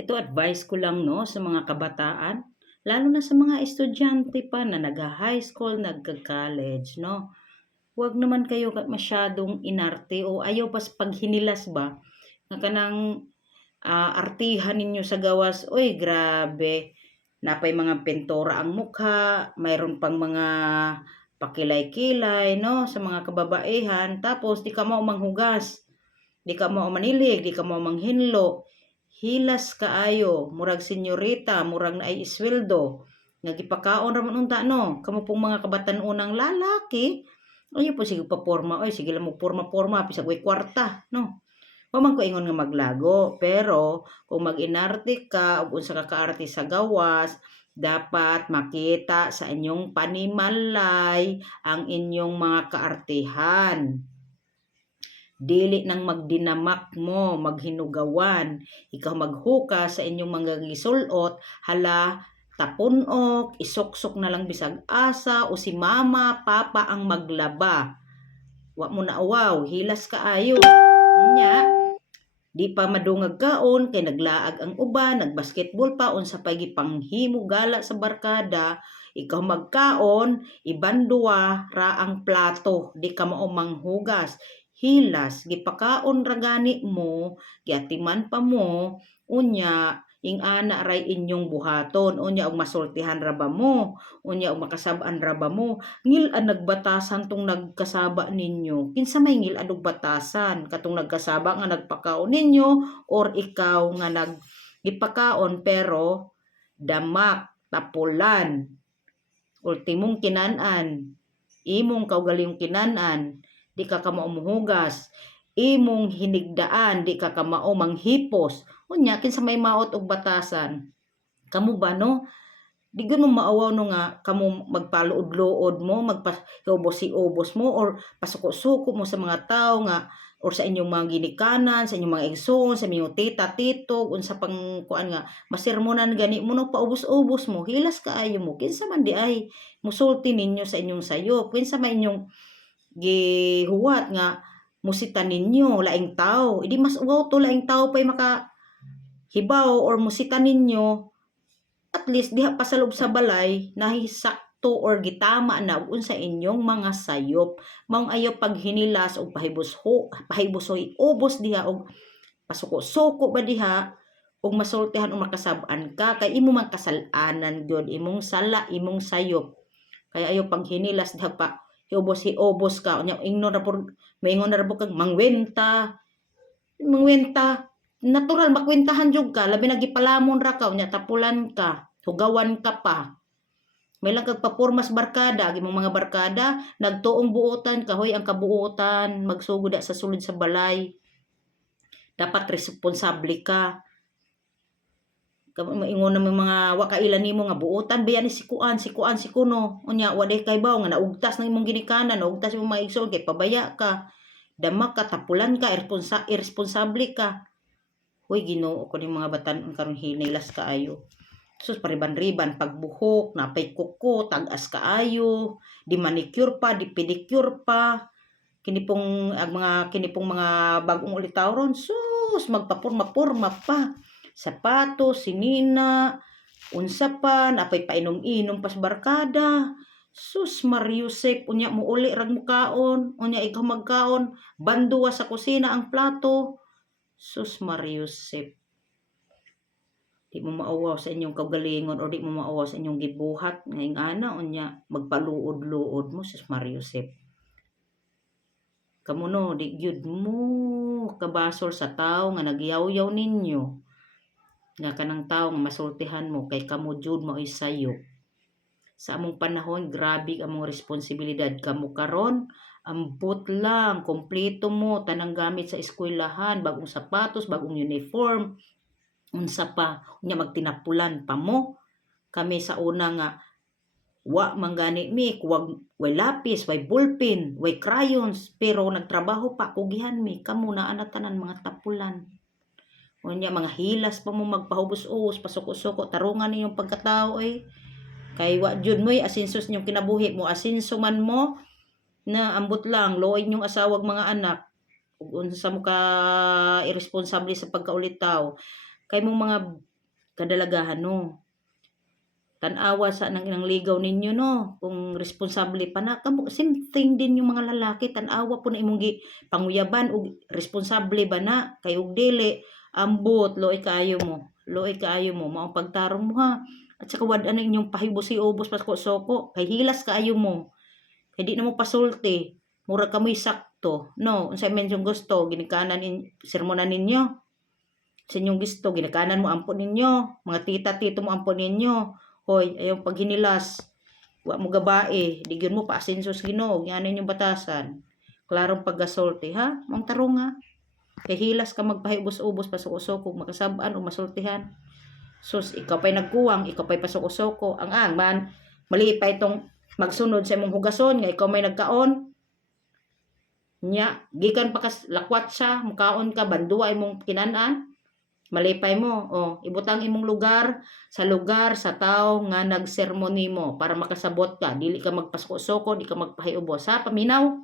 Ito advice ko lang no sa mga kabataan, lalo na sa mga estudyante pa na nag-high school, nagka-college, no? Huwag naman kayo ka- masyadong inarte o ayaw pas paghinilas ba? Nga kanang ah, artihan ninyo sa gawas, oy grabe, napay mga pentora ang mukha, mayroon pang mga pakilay-kilay, no, sa mga kababaihan, tapos di ka mo manghugas, di ka mo manilig, di ka mo manghinlo, hilas kaayo, murag senyorita, murag na ay isweldo, nga gipakaon ra man unta no, kamo pong mga kabatan-unang lalaki, ayo po sige paporma, oy sige lang mo porma-porma, pisag way kwarta, no. Wa man ko ingon nga maglago, pero kung mag-inarte ka ug unsa ka kaarte sa gawas, dapat makita sa inyong panimalay ang inyong mga kaartehan. Dili nang magdinamak mo, maghinugawan, ikaw maghuka sa inyong mga gisulot, hala, tapunok, isuksok na lang bisag asa o si mama, papa ang maglaba. Wa mo na awaw, hilas kaayo. Nya, di pa madungag kaon kay naglaag ang uban, nagbasketball pa unsa pay gipanghimo gala sa barkada, ikaw magkaon, ibanduwa ra ang plato, di ka mao manghugas. Hilas, gipakaon ra mo, giatiman pa mo, unya ing ana ray inyong buhaton unya og masultihan ra ba mo unya og makasab-an ra ba mo ngil ang nagbatasan tong nagkasaba ninyo. Kinsa may ngil adog batasan katong nagkasaba nga nagpakaon ninyo or ikaw nga nag gipakaon pero damak tapulan ultimong kinan-an imong kaugalingong kinan-an di ka ka maumuhugas imong hinigdaan di ka ka manghipos. Unya kinsa may maot og batasan? Kamo ba no? Di ganun maawaw no nga kamo magpaluod-luod mo magpahiubos-ubos mo or pasuko-suko mo sa mga tao nga or sa inyong mga ginikanan, sa inyong mga igsoon, sa inyong tita, tito, unsa pang kuan nga masermonan gani mo no? Paubos-ubos mo, hilas kaayo mo. Kinsa man di ay musulti ninyo sa inyong sayo, kinsa man inyong gihuwat nga musita ninyo laing tao. Idi mas uwaw to laing tao pay maka hibaw or musita ninyo. At least diha pa sa balay nahisakto or gitama na unsa inyong mga sayop. Maong ayo paghinilas og pahibos ho pahibusoy ubos diha og pasuko-suko ba diha? Og masultihan o makasab-an ka kay imo man kasal-anan gyud imong sala imong sayop. Kaya ayo paghinilas diha pa hiubos hiubos ka. Unya ingnon ra pud maingon ra kag mangwenta. Mangwenta. Natural makwentahan jud ka. Labi na gipalamon ra ka. Unya tapulan ka. Hugawan ka pa. May lang kag papormas barkada. Gimong mga barkada nagtuong buotan kahoy ang kabuotan magsugod sa sulod sa balay. Dapat responsable ka maingon na mga wakailan nimo nga buotan biya ni si kuan si kuan si kuno unya waday kay baw nga naugtas na imong ginikanan naugtas imong mga kay pabaya ka dama ka tapulan ka irresponsa irresponsable ka Uy, ginoo ko ni mga batan karon hinilas kaayo. Sus pariban-riban pagbuhok, napay kuko, tagas kaayo, di manicure pa, di pedicure pa. Kini pong ang mga kini pong mga bagong ulitawron, sus magpapurma-purma pa. Sapatos, sinina, unsa pa, napay painom-inom pas barkada. Sus Mariusep, unya mo uli rag mukaon, unya ikaw magkaon, banduwa sa kusina ang plato. Sus Mariusep. Di mo maawaw sa inyong kagalingon o di mo maawaw sa inyong gibuhat. Ngayong ana, unya, magpaluod-luod mo, sus Mariusep. Kamu no, di gyud mo kabasol sa tao nga nagyaw-yaw ninyo. Nga kanang tao nga masultihan mo, kay kamo jud mo isayo. Sa among panahon, grabe among responsibilidad kamo karon ambot lang, kompleto mo, tanang gamit sa eskwelahan, bagong sapatos, bagong uniform, unsa pa, unya magtinapulan pa mo. Kami sa una nga, wa manggani mi, wag, way lapis, way ballpen, way crayons, pero nagtrabaho pa, kugihan mi, kamo na anatanan mga tapulan. Unya, mga hilas pa mo magpahubos-ubos, pasuko-suko, tarungan niyong pagkatao eh. Kay wa jud mo asinsos niyong kinabuhi mo, asinso man mo, na ambot lang loy yung asawag mga anak ug unsa mo ka irresponsable sa pagkaulitaw kay mong mga kadalagahan no. Tanawa sa nang, nang ligaw ninyo no, kung responsable pa na kamo same thing din yung mga lalaki tanawa po na imong gi panguyaban og responsable ba na kay og dili ambot loy kaayo mo. Loy kaayo mo. Mao ang pagtarong mo ha? At saka wad ano inyong pahibusi ubos pasko soko. Kay hilas kaayo mo. Kay di na mo pasulti. Mura kamoy sakto. No unsay men yung gusto ginikanan in sermonan ninyo. Sa inyong gusto ginikanan mo ampon ninyo. Mga tita tito mo ampon ninyo. Hoy ayong paghinilas. Wa mo gabae. Digyon mo paasensos Ginoo. Nganan yung batasan. Klarong paggasolti ha? Mong tarong ha kay hilas ka magpahibos-ubos pasok-usok kung makasabaan o masultihan. Sus ikaw pa'y nagkuwang ikaw pa'y pasok-usoko ang ang man mali pa itong magsunod sa imong hugason nga ikaw may nagkaon. Nya gikan pa kas lakwat siya mukaon ka bandua imong kinanan malipay mo oh ibutang imong lugar sa lugar sa tao nga nagsermoni mo para makasabot ka. Dili ka magpasuko-suko di ka magpahiubos ha paminaw